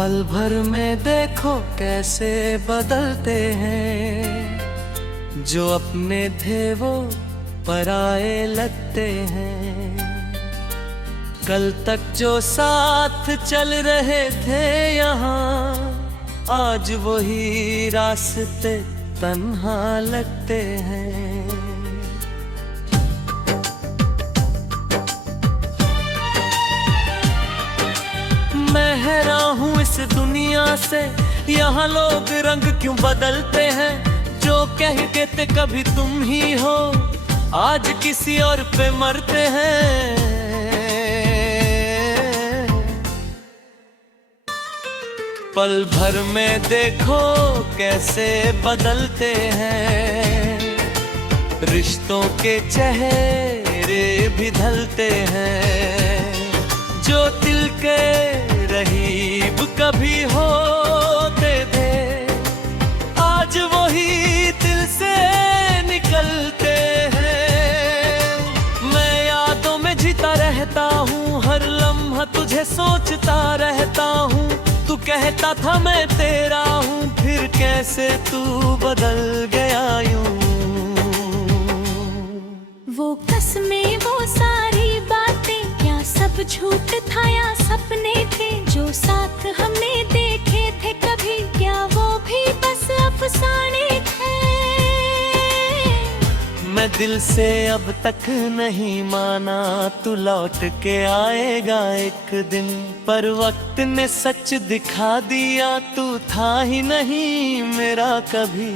पल भर में देखो कैसे बदलते हैं, जो अपने थे वो पराए लगते हैं। कल तक जो साथ चल रहे थे यहाँ, आज वही रास्ते तन्हा लगते हैं। मैं हैरान हूँ इस दुनिया से, यहाँ लोग रंग क्यों बदलते हैं। जो कह के थे कभी तुम ही हो, आज किसी और पे मरते हैं। पल भर में देखो कैसे बदलते हैं, रिश्तों के चेहरे भी ढलते हैं। जो दिल के रहीब कभी होते थे, आज वही दिल से निकलते हैं। मैं यादों में जीता रहता हूँ, हर लम्हा तुझे सोचता रहता हूँ। तू कहता था मैं तेरा हूँ, फिर कैसे तू बदल गया यूं। वो कसमें वो सारी बातें, क्या सब झूठ था या सपने थे। जो साथ हमने देखे थे कभी, क्या वो भी बस अफसाने थे। मैं दिल से अब तक नहीं माना तू लौट के आएगा एक दिन, पर वक्त ने सच दिखा दिया तू था ही नहीं मेरा कभी।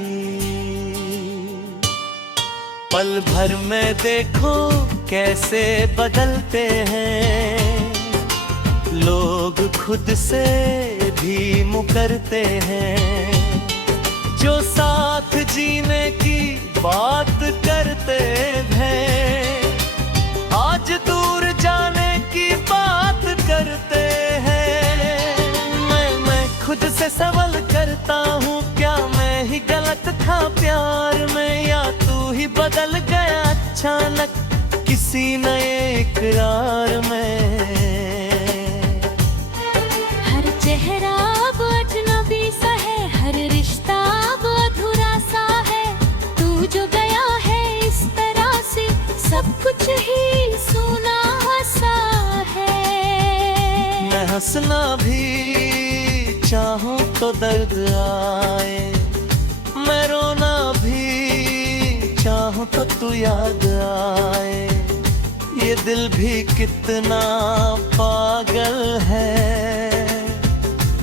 पल भर में देखो कैसे बदलते हैं, लोग खुद से भी मुकरते हैं। जो साथ जीने की बात करते थे, आज दूर जाने की बात करते हैं। मैं खुद से सवाल करता हूँ, क्या मैं ही गलत था प्यार में, या तू ही बदल गया अचानक किसी नए इकरार में। हर चेहरा अब अजनबी सा है, हर रिश्ता अब अधूरा सा है। तू जो गया है इस तरह से, सब कुछ ही सुना सा है। मैं हंसना भी चाहूं तो दर्द आए, मैं रोना भी चाहूं तो तू याद आए। ये दिल भी कितना पागल है,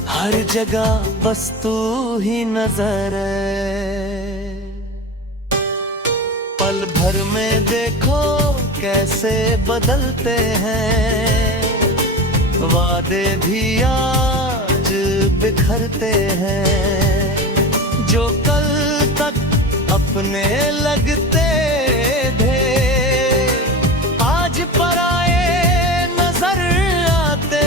हर जगह बस तू ही नजर है। पल भर में देखो कैसे बदलते हैं, वादे भी आज बिखरते हैं। जो कल तक अपने लगते थे, आज पराए नजर आते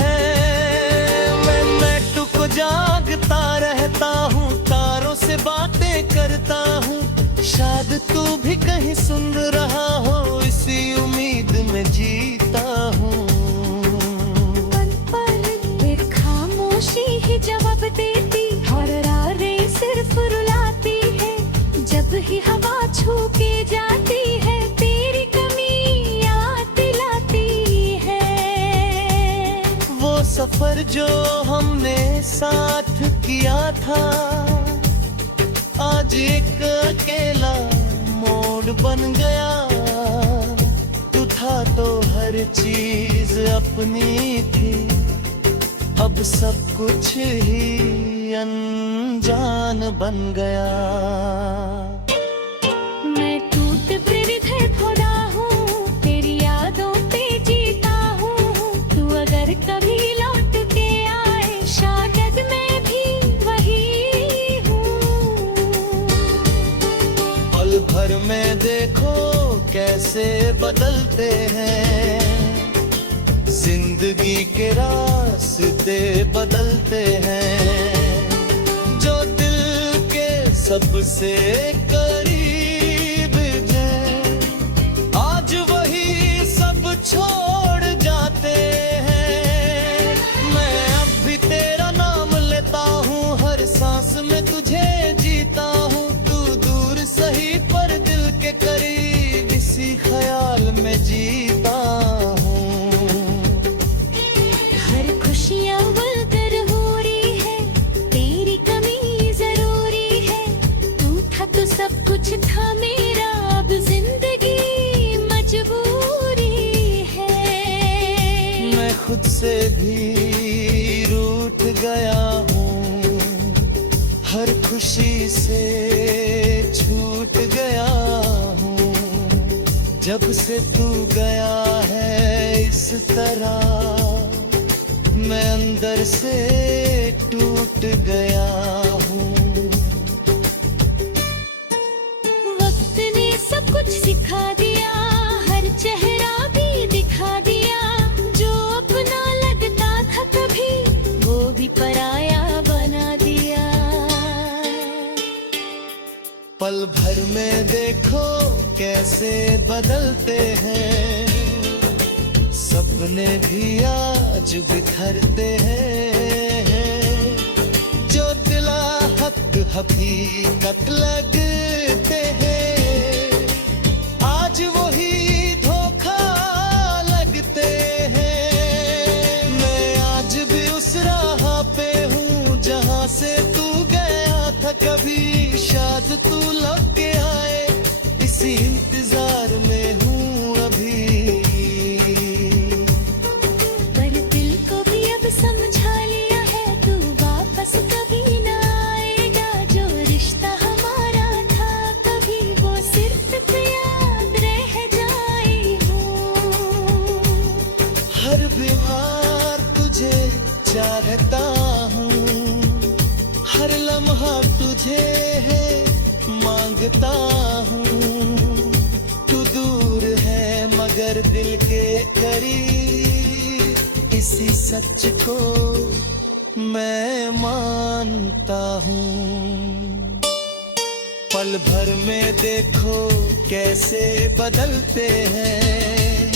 हैं। मैं टुक जागता रहता हूँ, तारों से बातें करता हूँ। शायद तू भी कहीं सुन रहा हो, इसी उम्मीद में जीता हूँ। पल पल एक खामोशी ही जवाब देती, हर रातें सिर्फ रुलाती है। जब ही हवा छू के जाती है, तेरी कमी याद दिलाती है। वो सफर जो हमने साथ किया था, आज एक अकेला मोड़ बन गया। तू था तो हर चीज अपनी थी, अब सब कुछ ही अनजान बन गया। मैं टूट प्रेरित है खुदा हूँ, तेरी यादों पे जीता हूँ। तू अगर कभी लौट के आए, शायद मैं भी वही हूँ। पल भर में देखो कैसे बदलते हैं, जिंदगी के रास्ते बदलते हैं। जो दिल के सबसे करीब हैं, आज वही सब छोड़ जाते हैं। मैं अब भी तेरा खुद से भी रूठ गया हूँ, हर खुशी से छूट गया हूँ। जब से तू गया है इस तरह, मैं अंदर से टूट गया हूँ। वक्त ने सब कुछ सिखा दिया, हर चेहरा भी दिखा दिया। जो अपना लगता था कभी, वो भी पराया बना दिया। पल भर में देखो कैसे बदलते हैं, सपने भी आज बिखरते हैं। जो दिला हक हकीकत लगते हैं, आज वही धोखा लगते हैं। मैं आज भी उस राह पे हूँ जहाँ से तू गया था कभी। शायद तू लौट के आए, इसी इंतजार में हूँ अभी। पर दिल को भी अब समझा लिया है, तू वापस कभी ना आएगा। जो रिश्ता हमारा था कभी, वो सिर्फ याद रह जाए हूँ। हर बीमार तुझे चाहता हूँ, हर लम्हा तुझे है मांगता हूँ। तू दूर है मगर दिल के करीब, इसी सच को मैं मानता हूँ। पल भर में देखो कैसे बदलते हैं,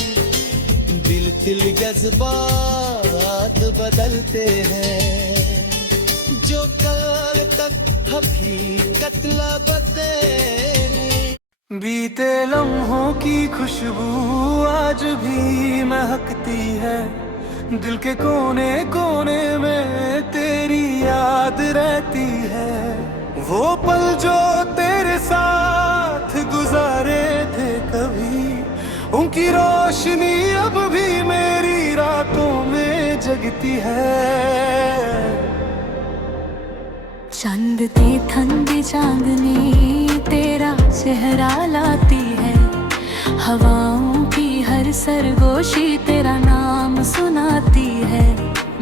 दिल दिल जज्बात बदलते हैं। जो कल तक हकीकत लापते, बीते लम्हों की खुशबू आज भी महकती है। दिल के कोने कोने में तेरी याद रहती है। वो पल जो तेरे साथ गुजारे थे कभी, उनकी रोशनी अब भी मेरी रातों में जगती है। चांद ते ठंडी चांदनी तेरा चेहरा लाती है। हवाओं की हर सरगोशी तेरा नाम सुनाती है।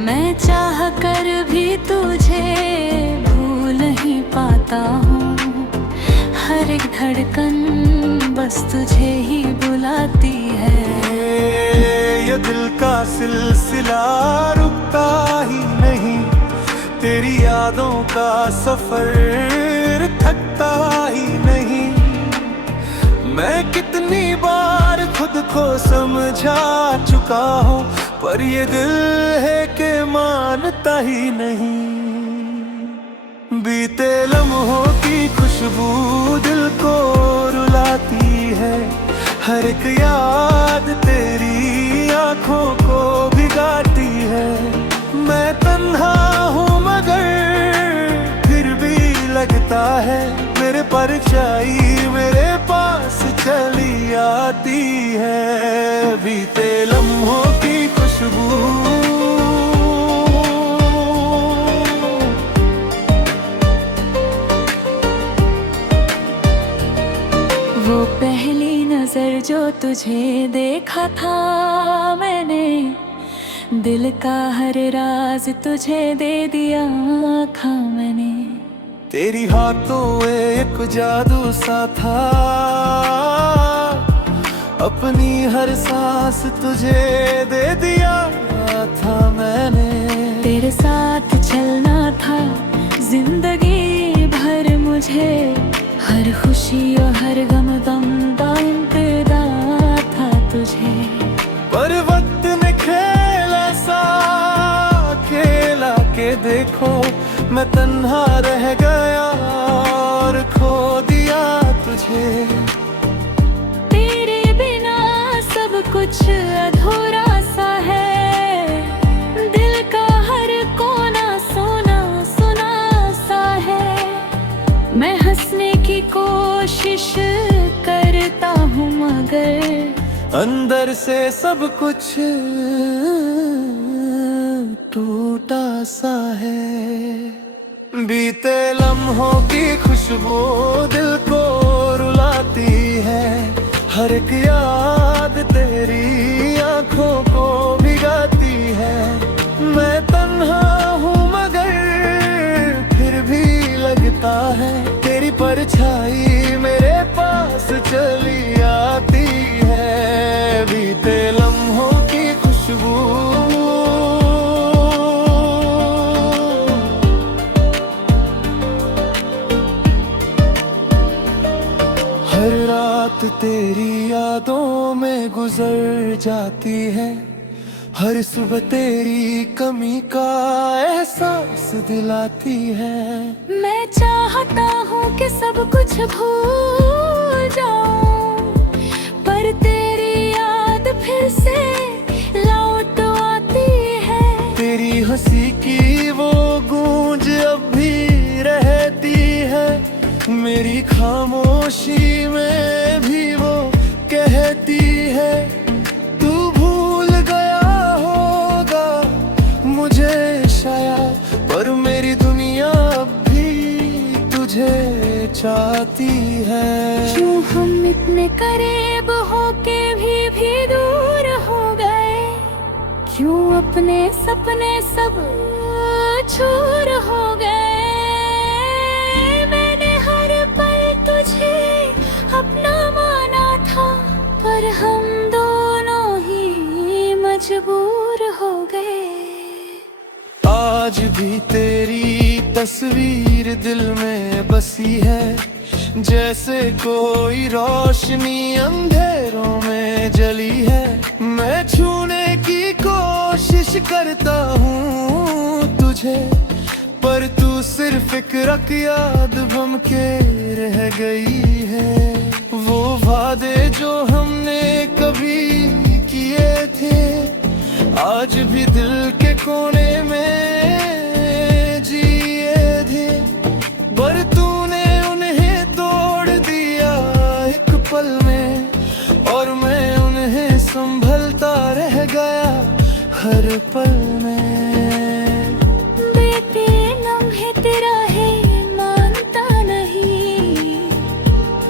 मैं चाह कर भी तुझे भूल नहीं पाता हूँ। हर एक धड़कन बस तुझे ही बुलाती है। ये दिल का सिलसिला रुकता ही नहीं, तेरी यादों का सफर थकता ही नहीं। मैं कितनी बार खुद को समझा चुका हूँ, पर ये दिल है कि मानता ही नहीं। बीते लम्हों की खुशबू दिल को रुलाती है। हर एक याद तेरी आंखों को भिगाती है। मैं तन्हा हूँ मगर फिर भी लगता है, मेरे परछाई मेरे पास चली आती है। बीते लम्हों की खुशबू, वो पहली नजर जो तुझे देखा था मैंने, दिल का हर राज तुझे दे दिया था मैंने। तेरी हाथों में एक जादू सा था, अपनी हर सांस तुझे दे दिया था मैंने। तेरे साथ चलना था जिंदगी भर मुझे, हर खुशी और हर गम का इंतजार था तुझे। पर वक्त ने खेल ऐसा खेला के देखो, मैं तन्हा रह गया और खो दिया तुझे। तेरे बिना सब कुछ अधूरा सा है, दिल का हर कोना सोना सुना सा है। मैं हंसने की कोशिश करता हूँ मगर अंदर से सब कुछ टूटा सा है। बीते लम्हों की खुशबू दिल को रुलाती है, हर एक याद तेरी आंखों को भिगाती है। मैं तन्हा हूँ मगर फिर भी लगता है तेरी परछाई मेरे पास चली आती है। बीते लम्हों की खुशबू हर रात तेरी यादों में गुजर जाती है, हर सुबह तेरी कमी का एहसास दिलाती है। मैं चाहता हूँ कि सब कुछ भूल जाऊं, पर तेरी याद फिर से लौट आती है। तेरी हंसी की वो गूंज अब भी रहती है, मेरी खामोशी में भी वो कहती है। तू भूल गया होगा मुझे शायद, पर मेरी दुनिया अब भी तुझे चाहती है। क्यों हम इतने करीब होके भी दूर हो गए, क्यों अपने सपने सब चूर हो गए। मैंने हर पल तुझे अपना माना था, पर हम दोनों ही मजबूर हो गए। आज भी तेरी तस्वीर दिल में बसी है, जैसे कोई रोशनी अंधेरों में जली है। मैं छूने की कोशिश करता हूँ तुझे, पर तू सिर्फ एक रख याद बन के रह गई है। वो वादे जो हमने कभी किए थे आज भी दिल के कोने में जिए थे, पर तूने उन्हें तोड़ दिया एक पल में, और मैं उन्हें संभलता रह गया हर पल में। बीते लम्हे तेरा है मानता नहीं,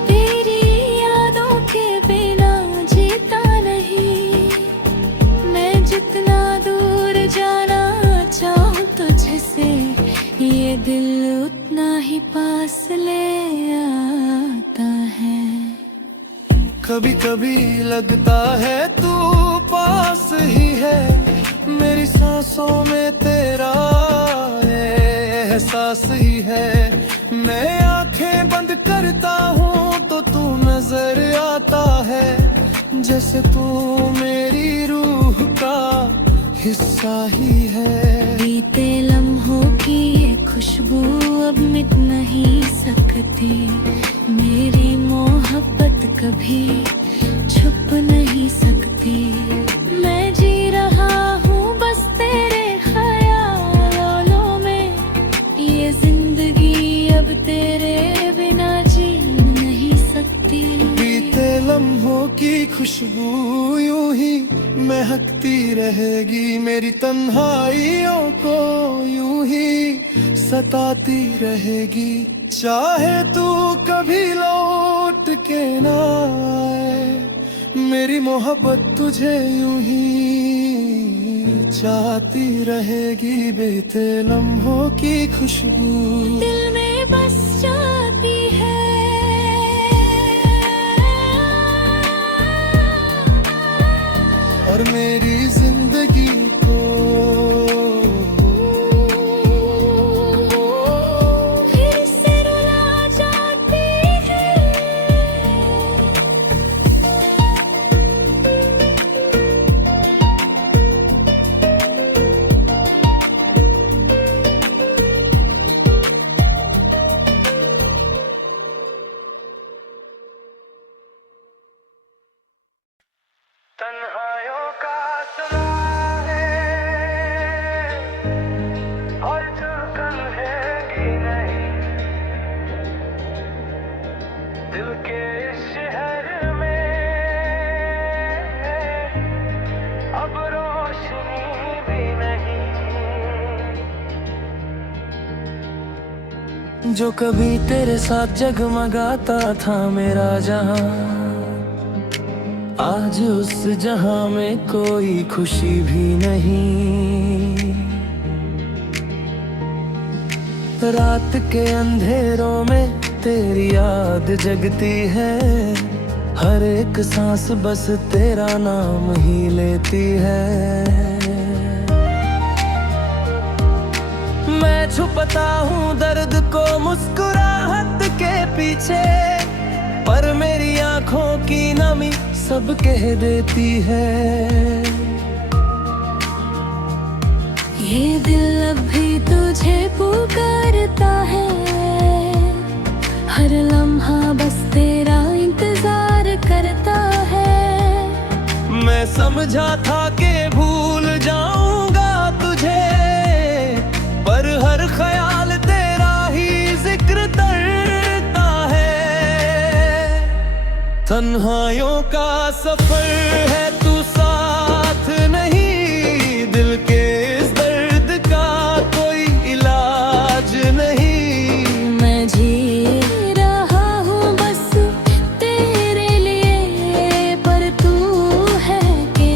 तेरी यादों के बिना जीता नहीं। मैं जितना दूर जाना चाहूँ तुझसे, ये दिल उतना ही पास ले आता है। कभी कभी लगता है तू पास ही है, मेरी सांसों में तेरा एहसास ही है। मैं आंखें बंद करता हूँ तो तू नजर आता है, जैसे तू मेरी रूह का हिस्सा ही है। बीते लम्हों की ये खुशबू अब मिट नहीं सकती, मेरी मोहब्बत कभी छुप नहीं सकती। मैं जी रहा हूँ बस तेरे ख्यालों में, ये जिंदगी अब तेरे बिना जी नहीं सकती। बीते लम्हों की खुशबू यूं ही महकती रहेगी, मेरी तन्हाइयों को यूं ही सताती रहेगी। चाहे तू कभी लौट के ना आए, मेरी मोहब्बत तुझे यूं ही चाहती रहेगी। बीते लम्हों की खुशबू दिल में बस जाती है, और मेरी जिंदगी को फिर से रुला जाती है। जो कभी तेरे साथ जगमगाता था मेरा जहां, आज उस जहां में कोई खुशी भी नहीं। रात के अंधेरों में तेरी याद जगती है, हर एक सांस बस तेरा नाम ही लेती है। मैं छुपता हूँ दर्द को मुस्कुराहट के पीछे, पर मेरी आंखों की नमी सब कह देती है। ये दिल अब भी तुझे पुकारता है, हर लम्हा बस तेरा इंतजार करता है। मैं समझा था कि भूल जाऊंगा तुझे, पर हर ख्याल तेरा ही जिक्र करता है। तन्हाइयों का सफर है, तू साथ नहीं, दिल के इस दर्द का कोई इलाज नहीं। मैं जी रहा हूँ बस तेरे लिए, पर तू है कि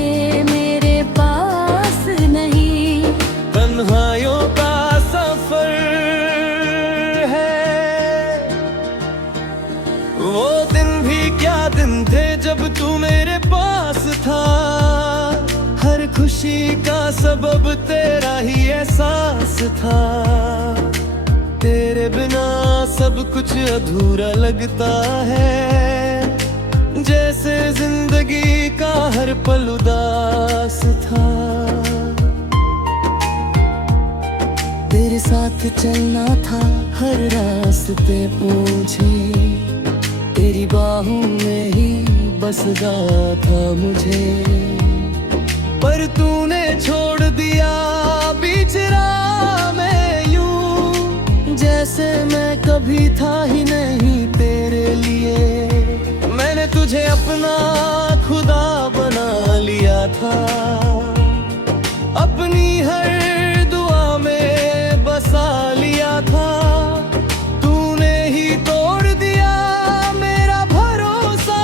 मेरे पास नहीं। तन्हाइयों का सफर है, वो दिन भी क्या दिन थे जब तू मेरे पास था। हर खुशी का सबब तेरा ही एहसास था, तेरे बिना सब कुछ अधूरा लगता है, जैसे जिंदगी का हर पल उदास था। तेरे साथ चलना था हर रास्ते पूछे, तेरी बाहों में ही बसना था मुझे, पर तूने छोड़ दिया बीच राह में यूं, जैसे मैं कभी था ही नहीं तेरे लिए। मैंने तुझे अपना खुदा बना लिया था, अपनी हर दुआ में बसा लिया था। तूने ही तोड़ दिया मेरा भरोसा,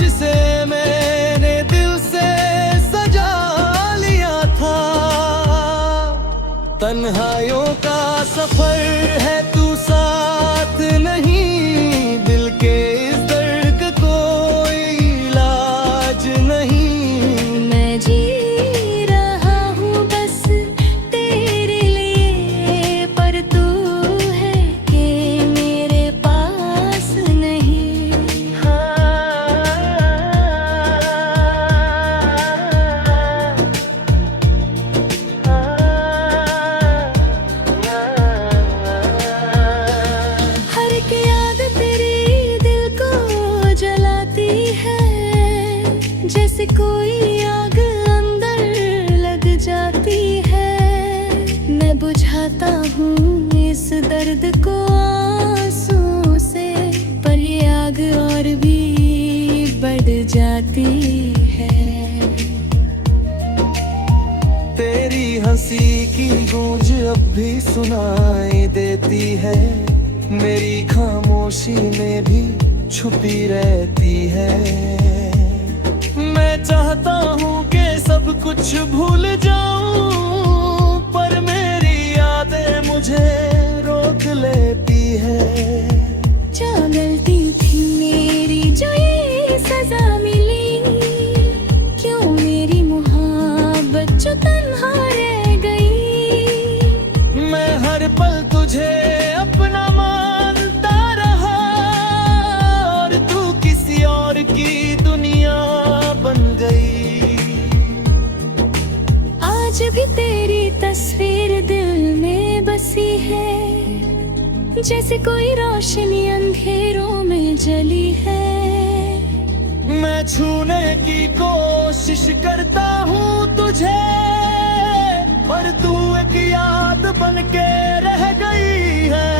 जिसे मैंने दिल से सजा लिया था। तन्हाइयों का सफर है, तू साथ नहीं, दिल के इस दर्द का कोई इलाज नहीं। मैं जी रहा हूँ बस तेरे लिए, पर तू है कि मेरे पास नहीं। हर एक याद तेरी दिल को जलाती है, जैसे कोई आग अंदर लग जाती है। मैं बुझाता हूँ इस दर्द को आंसू से, पर ये आग और भी बढ़ जाती है। तेरी हंसी की गूंज अब भी सुनाई देती है, मेरी खामोशी में भी छुपी रहती है। मैं चाहता हूँ कि सब कुछ भूल जाऊं, पर मेरी यादें मुझे रोक लेती है। क्या गलती थी मेरी जो ये सजा मिली, क्यों मेरी मोहब्बत जो तन्हा रह गई। मैं हर पल तुझे अपना मानता रहा, और तू किसी और की दुनिया बन गई। आज भी तेरी तस्वीर दिल में बसी है, जैसे कोई रोशनी अंधेरों में जली है। मैं छूने की कोशिश करता हूँ तुझे, पर तू एक याद बन के रह गई है।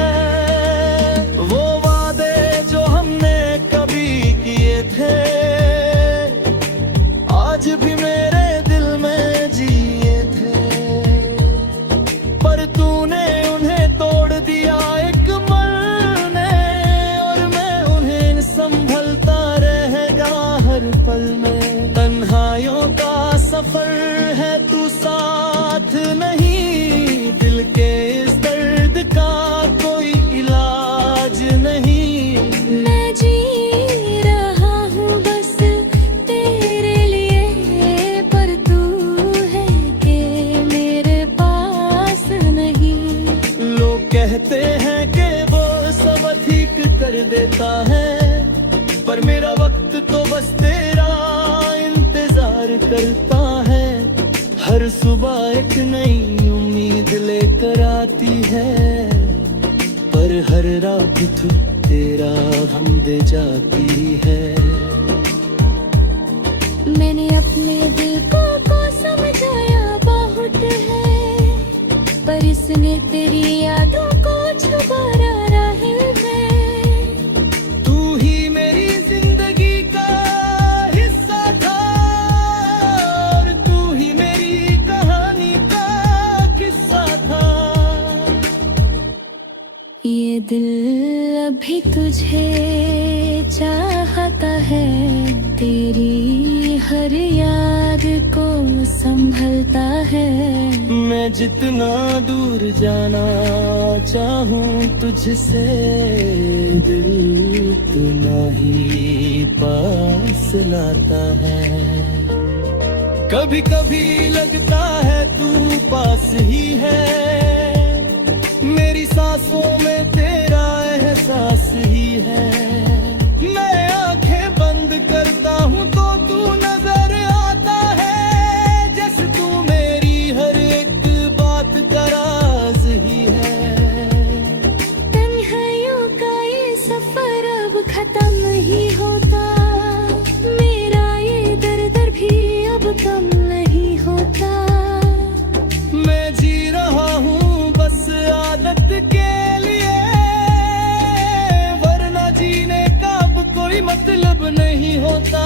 वो वादे जो हमने कभी किए थे, आज भी मेरे दिल में जिए थे, पर तूने उन्हें तोड़ दिया। पल में। तन्हाइयों का सफर है, तू साथ नहीं, दिल के इस दर्द का कोई इलाज नहीं। मैं जी रहा हूँ बस तेरे लिए, पर तू है कि मेरे पास नहीं। लोग कहते हैं कि वो सब ठीक कर देता है, पर मेरा वक्त तो बस तेरा इंतजार करता है। हर सुबह एक नई उम्मीद लेकर आती है, पर हर रात तू तेरा गम दे जाती है। मैंने अपने दिल को समझाया बहुत है, पर इसने तेरी यादों को छुपाया राह में। तू ही मेरी जिंदगी का हिस्सा था, और तू ही मेरी कहानी का किस्सा था। ये दिल अभी तुझे चाहता है, तेरी हर याद को संभलता है। मैं जितना दूर जाना चाहूँ तुझसे, दिल उतना ही पास लाता है। कभी कभी लगता है तू पास ही है, मेरी सांसों में तेरा एहसास ही है। मैं आंखें बंद करता हूँ तो तू नजर आता है, जैसे तू मेरी हर एक बात का राज ही है। तन्हाइयों का ये सफर अब खत्म ही होता, मेरा ये दर्द भी अब कम नहीं होता। मैं जी रहा हूँ बस आदत के लिए, वरना जीने का अब कोई मतलब नहीं होता।